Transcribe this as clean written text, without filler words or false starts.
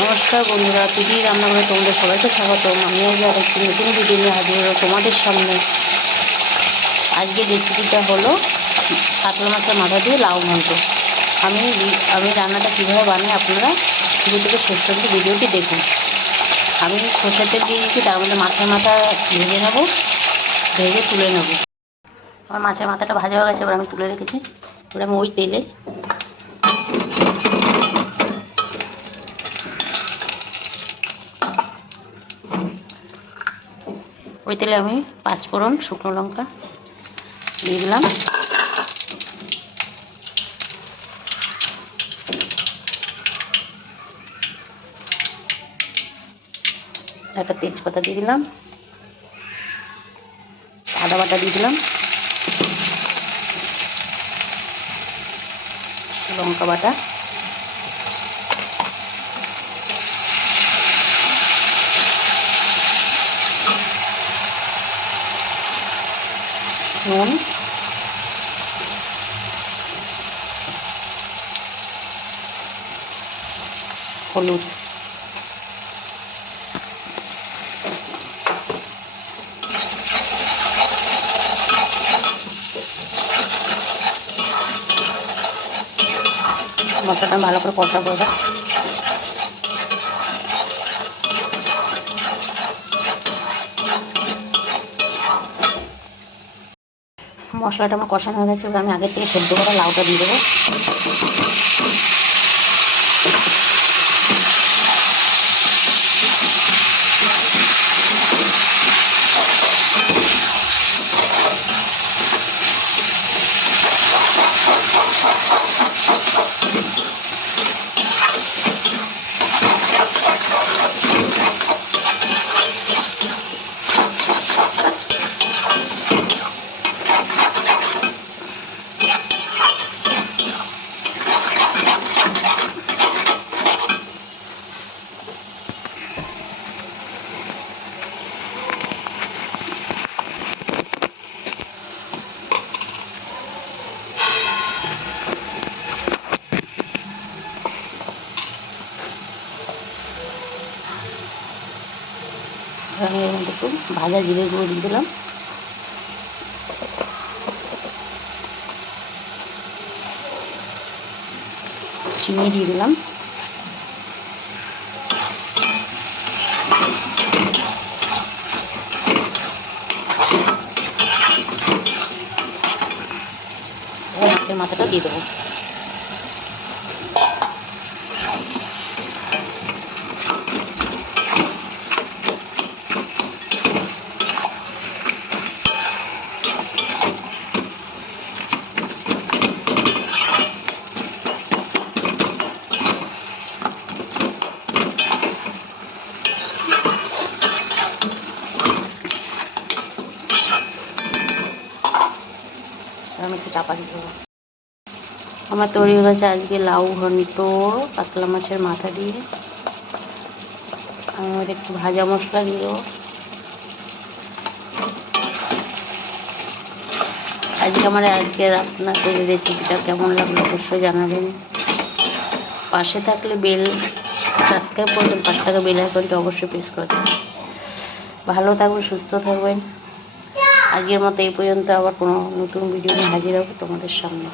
নমস্কার বন্ধুরা, পিডি রান্নাঘরে তোমাদের সবাইকে স্বাগতম। আমি আজ আর একটি নতুন ভিডিও নিয়ে হাজির হলো তোমাদের সামনে। আজকের রেসিপিটা হলো কাতলা মাছের মাথা দিয়ে লাউ ঘন্ট। আমি রান্নাটা কীভাবে বানাই আপনারা শুরু থেকে শেষ পর্যন্ত ভিডিওটি দেখুন। আমি সরষের তেল দিয়ে দিয়েছি, তার মধ্যে মাছের মাথা ভেজে নেব, ভেজে তুলে নেব। আমার মাছের মাথাটা ভাজা হয়ে গেছে, এবার আমি তুলে রেখেছি। এবার আমি ওই তেলে আমি 5 ফোড়ন, শুকনো লঙ্কা দিয়ে দিলাম। একটা তেজপাতা দিয়ে দিলাম, আদা বাটা দিয়ে দিলাম, লঙ্কা বাটা, নুন, হলুদ, মশলাটা ভালো করে কষা করে দাও। মশলাটা আমার কষানো হয়ে গেছে, এবার আমি আগের থেকে সেদ্ধ করা লাউটা দিয়ে দেবো। আমি এর মধ্যে একটু ভাজা জিরে গুঁড়ো দিয়ে দিলাম, চিনি দিয়ে দিলাম, মাছের মাথাটা দিয়ে দেবো। আমি একটু চাপা দিয়ে দেবো। আমার তৈরি হয়ে গেছে আজকে লাউ ঘন্ট কাতলা মাছের মাথা দিয়ে। আমি ওদের একটু ভাজা মশলা দিয়ে দেবো। আজকের আপনাদের রেসিপিটা কেমন লাগলো অবশ্যই জানাবেন। পাশে থাকলে সাবস্ক্রাইব করবেন, পাশে থাকা বেল আইকনটা অবশ্যই প্রেস করে দেবেন। ভালো থাকবেন, সুস্থ থাকবেন। আজকের মতো এই পর্যন্ত, আবার কোনো নতুন ভিডিও নিয়ে হাজির হবো তোমাদের সামনে।